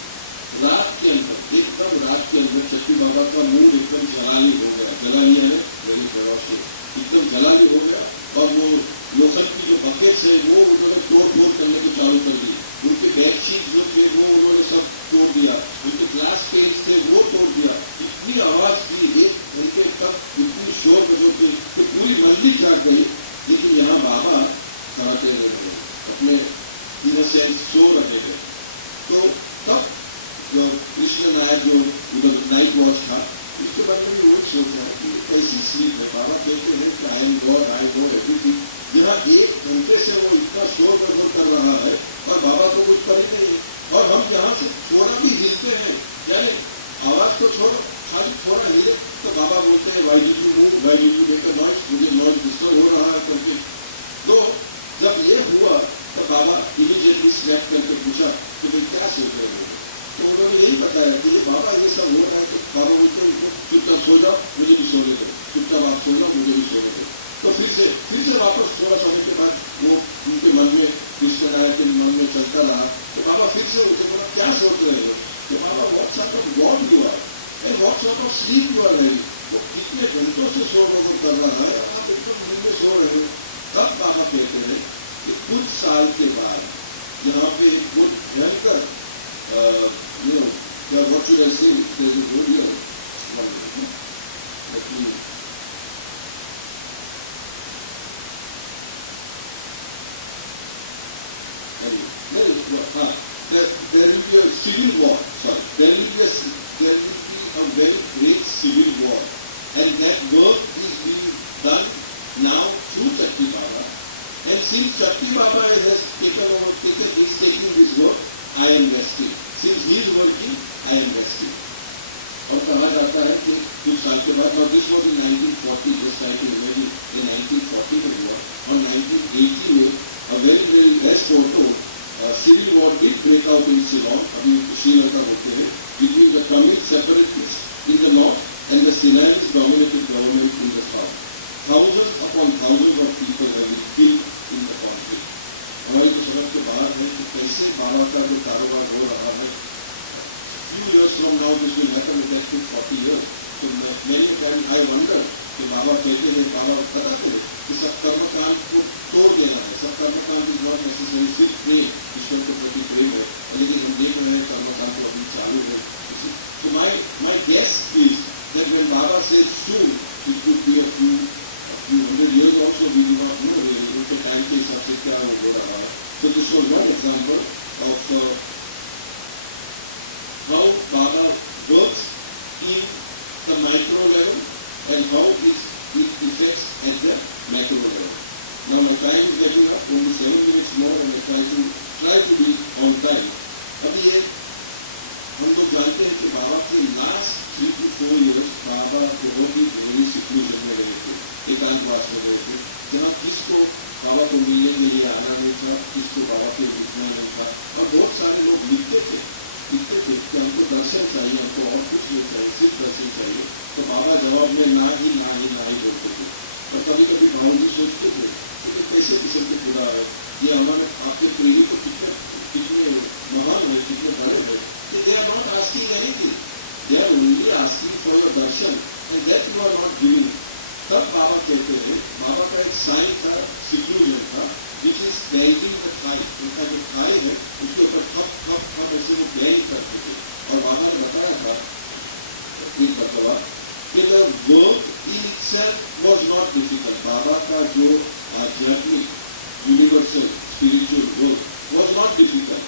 रात के अंदर एकदम रात के अंदर चट्टी बाबा का मुंह एकदम जलाली हो गया, जलाली है मेरी जगह से एकदम जलाली हो गया, और वो लोखंड की जो बकेट्स है वो उन्होंने तोड़ करने को चालू कर दी। उनके बेडशीट जो थे वो उन्होंने सब तोड़ दिया, उनके ग्लास केस थे वो तोड़ दिया। इतनी आवाज की, 1 घंटे तक इतनी शोर बजो थी तो पूरी मंदिर जाग गई। लेकिन यहाँ बाबा कराते रहे, अपने इनोसेंस सो रहे थे। तो तब जो कृष्ण नायक जो नाइट वॉच था, उसके बारे में वो सोच रहा कि कैसी स्लीप है। बाबा कहते हैं कि आई गॉड एवरीथिंग। यहाँ 1 घंटे से वो इतना शोर बजोर कर रहा है और बाबा तो कुछ कर ही नहीं है, और हम यहाँ से थोड़ा भी हिलते हैं, यानी आवाज को छोड़ो, खाली थोड़ा हिले तो बाबा बोलते हैं why did you move, why did you make a noise, मुझे नॉइज डिस्टर्ब हो रहा है करके। तो जब ये हुआ तो बाबा इमीडिएटली स्नैप करके पूछा कि तुम क्या सोच रहे हो। तो उन्होंने यही बताया कि बाबा ये सब हो रहा है, तो बाबा बोलते हैं उनको चुपचाप सो जाओ, मुझे भी सोने दो, चुपचाप आप सो जाओ, मुझे भी सोने दो। तो फिर से वापस थोड़ा समय के बाद वो उनके मन में कृष्ण नायक के मन में चलता रहा। तो बाबा फिर से उनसे बोला क्या सोच रहे हो। तो Baba what sort of God you are and what sort of sleep you are रही। तो कितने घंटों से शोर वगैरह कर रहा है, आप एकदम नींद में सो रहे हो। तब बाबा कहते हैं कि कुछ साल के बाद यहाँ पे बहुत भयंकर what should I say, there's a word here, let me there will be a civil war, there will be a very great civil war, and that work is being done now through Chatti Baba, and since Chatti Baba is taking this work, I am resting. Since he is working, I am resting. और कहा जाता है कि कुछ साल के बाद, और this was in 1940, just I can imagine in 1940 में हुआ, और 1980 में a very less photo civil war did break out in Ceylon, अभी श्रीलंका होते हैं, between the Tamil separatists in the north and the Sinhalese dominated government in the south. Thousands upon thousands of people have been killed in the conflict. हमारी तो समझ के बाहर है कि कैसे बाबा का जो कारोबार हो रहा है। few years from now this will happen in the next 40 years. So many times I wonder कि बाबा कहते हैं, बाबा पता तो कि सब कर्मकांड को तोड़ देना है, सब कर्मकांड इज नॉट नेसेसरी सिर्फ प्रेम, ईश्वर के प्रति प्रेम है, लेकिन हम देख रहे हैं कर्मकांड को अभी चालू है। So my guess is that when Baba says soon, it could be a few 100 years also, we do not know उनके टाइम के हिसाब से क्या हो रहा है। So this was one example of how Baba works in the micro level and how it affects at the macro level. Now my time is getting up, only 7 minutes more, and I try to be on time. अभी ये हम लोग जानते हैं कि बाबा की last 3 to 4 years बाबा बहुत ही गहरी सिक्योरिटी में रहे थे, एकांतवास में रहे थे, जहाँ किसको बाबा को मिलने के लिए आना नहीं था, किसको बाबा को दिखना नहीं था। और बहुत सारे लोग लिखते थे कि हमको दर्शन चाहिए, हमको और कुछ नहीं चाहिए, सिर्फ दर्शन चाहिए। तो बाबा जवाब में ना ही बोलते थे। और कभी कभी भाव जी सोचते थे कि कैसे किस्म के खुदा है, ये हमारे आपके प्रेमी को कितने महान है, कितने बड़े है कि they are not asking anything, they are only asking for your darshan and that you are not giving. तब बाबा कहते हैं, बाबा का एक साइन था, सिक्योरिटी था, which is guiding the thigh. उनका जो थाई है उसके ऊपर थप ऐसे वो गाइड करते थे। और बाबा ने बताया था एक बतवा कि the work in itself was not difficult. Baba का जो आध्यात्मिक universal spiritual work was not difficult.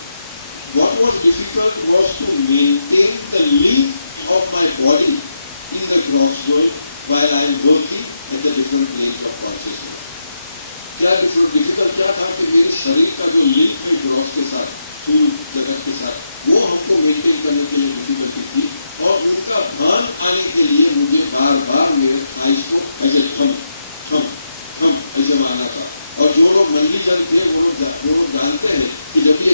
What was difficult was to maintain the link of my body in the cross joint while I am working at the different planes of consciousness. क्या difficult क्या था कि मेरे शरीर का जो link है cross के साथ, जगत के साथ, वो हमको मेंटेन करने के लिए डिफिकल्टी थी। और उनका भान आने के लिए मुझे बार बार मेरे आइज को ऐसे थम ऐसे मारना था। और जो लोग मंडी जन थे वो लोग जानते हैं कि जब ये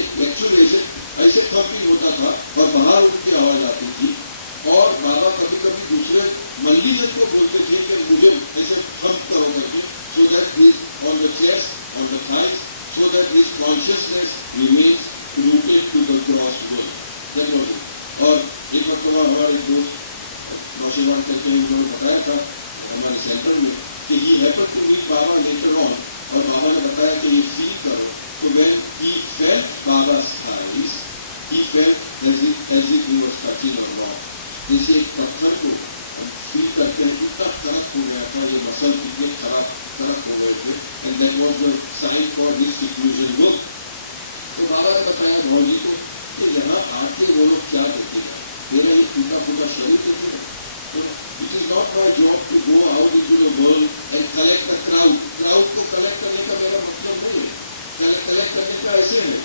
थम्पिंग होता था और बाहर उनकी आवाज आती थी। और बाबा कभी कभी दूसरे मल्लीजन को बोलते थे कि मुझे ऐसे थम्प करो करके, so that his on the chest, on the thighs, so that his consciousness remains rooted to the cross will. और एक वक्त हमारे दोस्त नौशेवान करके उन्होंने बताया था हमारे सेंटर में कि he happened to meet Baba later on, और बाबा ने बताया कि ये फील करो। So when he felt Baba's thighs, he felt as if he was touching a rock. जैसे एक पत्थर को फील करते हैं कितना कनेक्ट हो गया था, ये मसल कितने कनेक्ट हो गए थे, and that was the sign for this diffusion look. तो बाबा ने बताया भौजी को तो यहाँ आके वो लोग क्या करते हैं, मेरा ये टूटा शरीर देते हैं। It is not my job to go out into the world and collect the crowd. Crowd को कलेक्ट करने का मेरा मतलब नहीं है, कलेक्ट करने का ऐसे है।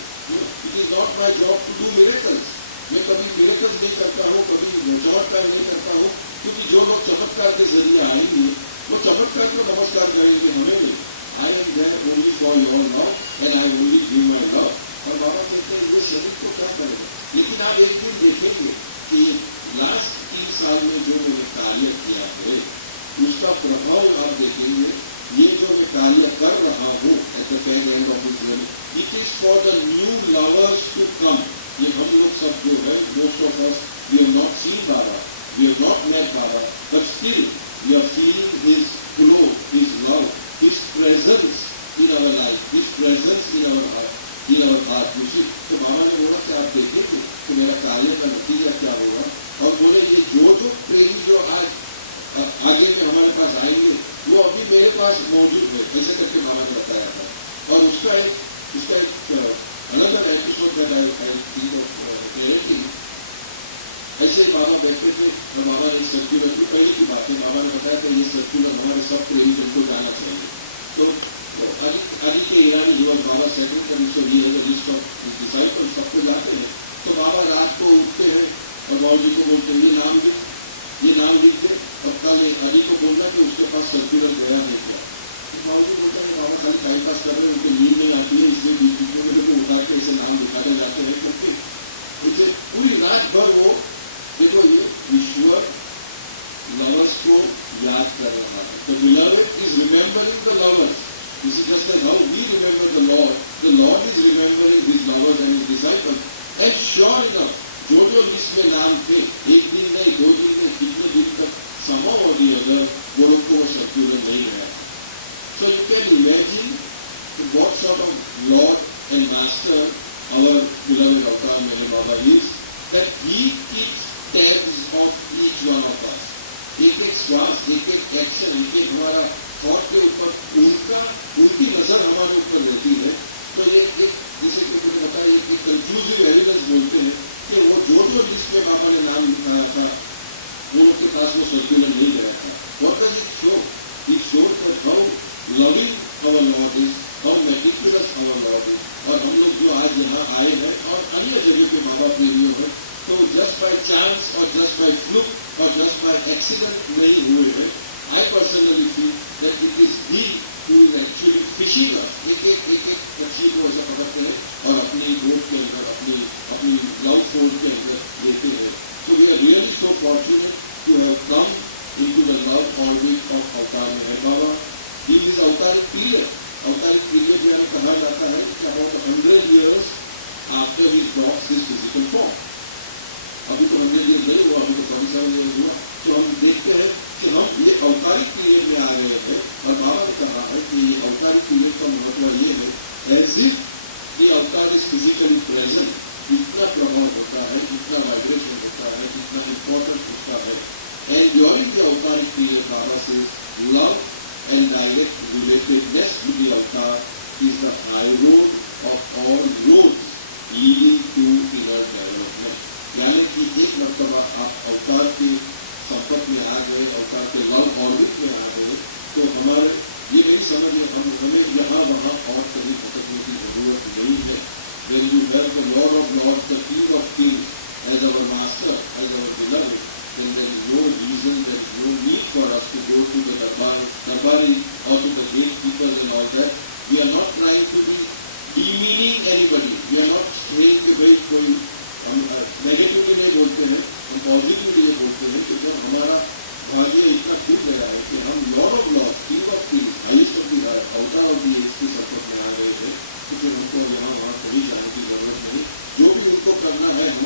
It is not my job to do miracles. मैं कभी miracles नहीं करता हूँ, कभी चमत्कार नहीं करता हूँ, क्योंकि जो लोग चमत्कार के जरिए आएंगे वो चमत्कार को नमस्कार करेंगे, हमें नहीं। I am there only for your love and I only give my love. और बाबा कहते हैं ये शरीर को क्या करेगा, लेकिन आप एक दिन देखेंगे कि लास्ट 3 साल में जो मैंने कार्य किया है उसका प्रभाव आप देखेंगे। ये जो मैं कार्य कर रहा हूँ at the end of this year, it is for the new lovers to come. ये हम लोग सब जो है, most of us we have not seen Baba, we have not met Baba, but still we are feeling his flow, his love, his presence in our life, his presence in our heart, in our heart. तो बाबा ने बोला कि आप देखेंगे तो मेरा कार्य का नतीजा क्या होगा। और बोले ये जो प्रेम जो आज आगे में हमारे पास आएंगे वो अभी मेरे पास मौजूद है, ऐसे करके बाबा ने बताया था। और उसका एक अलग एपिसोड ऐसे बाबा बैठे थे और बाबा ने सर्कुलर की पहले की बात है, बाबा ने बताया था ये सर्कुलर हमारे सब प्रेमी जन को जाना चाहिए। तो आदि के ईरानी युवक बाबा सेक्रेटरी से ये है लिस्ट ऑफ डिसाइपल सबको जाते हैं। तो बाबा रात को उठते हैं और बाबू जी को बोलते हैं ये नाम लिख दे और कल अली को बोलना कि उसके पास सर्कुलर गया है क्या। बाबू जी बोलता है बाबा कल टाइम पास कर रहे हैं, उनको नींद नहीं आती है, इसलिए बीच में उठा के ऐसे नाम निकाले जाते हैं क्योंकि मुझे पूरी रात भर वो देखो ये विश्व लवर्स को याद कर रहा है। The beloved is remembering the lovers. This is just like how we remember the Lord. The Lord is remembering his lovers and his disciples. And sure enough, जो लिस्ट में नाम थे, एक दिन नहीं 2 दिन नहीं कितने दिन तक somehow or the other वो लोग को सर्कुलर नहीं है। So you can imagine what sort of Lord and Master our beloved Avatar Meher Baba is, that he keeps tabs of each one of us. एक श्वास, एक एक्शन, एक हमारा थॉट के ऊपर उनकी नजर हमारे ऊपर होती है। तो ये एक जैसे कि मुझे पता है कि कंफ्यूजिंग एलिमेंट्स बोलते हैं कि वो जो लिस्ट में बाबा ने नाम लिखाया था वो लोग के पास में सर्कुलर नहीं गया था। What does it show? It shows that how loving our Lord is, how meticulous our Lord is। और हम लोग जो आज यहाँ आए हैं और अन्य जगह पे बाबा प्रेमियों हैं, तो जस्ट बाय चांस और जस्ट बाय फ्लूक और जस्ट बाय एक्सीडेंट नहीं हुए हैं। I personally feel that it is he who is actually fishing us, एक पक्षी को ऐसा पकड़ते हैं और अपनी बोट के अंदर अपनी लव फोर्ड के अंदर लेते हैं। So we are really so fortunate to have come into the love orbit of Avatar Meher Baba in this Avataric period. Avataric period में कहा जाता है कि about 100 years after he drops his physical form। अभी तो 100 years नहीं हुआ, अभी तो 47 years हुआ। तो हम देखते हैं कि हम ये अवतारिक पीरियड में आ रहे हैं और बाबा ने कहा है कि ये अवतारिक पीरियड का मतलब ये है एज इफ ये अवतार इज फिजिकली प्रेजेंट, जितना प्रभाव होता है, जितना वाइब्रेशन होता है, जितना इम्पोर्टेंट होता है। And during the avataric period Baba से love and direct relatedness to the avatar is the high road of all roads leading to inner development. यानी कि एक मरतबा आप अवतार के संपर्क में आ गए, अवतार के लव ऑर्बिट में आ गए, तो हमारे ये नहीं समझिए हमें यहाँ वहाँ और कभी भटकने की जरूरत नहीं है। When you have the Lord of Lords, the King of Kings as our Master, as our beloved, then there is no reason, there is no need for us to go to the Darbari or to the great people and all that. We are not trying to be demeaning anybody. We are not saying कि भाई कोई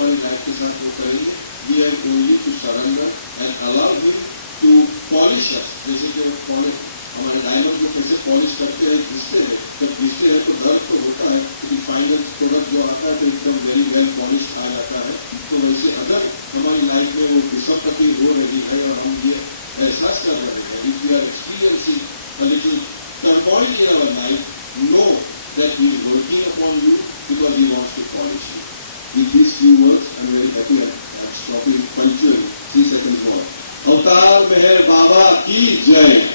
हमारी life के साथ वो करेंगे. We are going to surrender and allow him to polish us. जैसे कि polish हमारे डायमंड को कैसे पॉलिश करते हैं घिसते हैं, जब घिसते हैं तो दर्द तो होता है, लेकिन फाइनल प्रोडक्ट जो आता है तो एकदम वेरी वेल पॉलिश आ जाता है. तो वैसे अगर हमारी लाइफ में वो विसंगति हो रही है और हम ये एहसास कर रहे हैं, if we are experiencing a little turmoil in our life, know that he is working upon you because he wants to polish you. With these few words, I am very happy at stopping punctually 3 seconds more. अवतार मेहर बाबा की जय.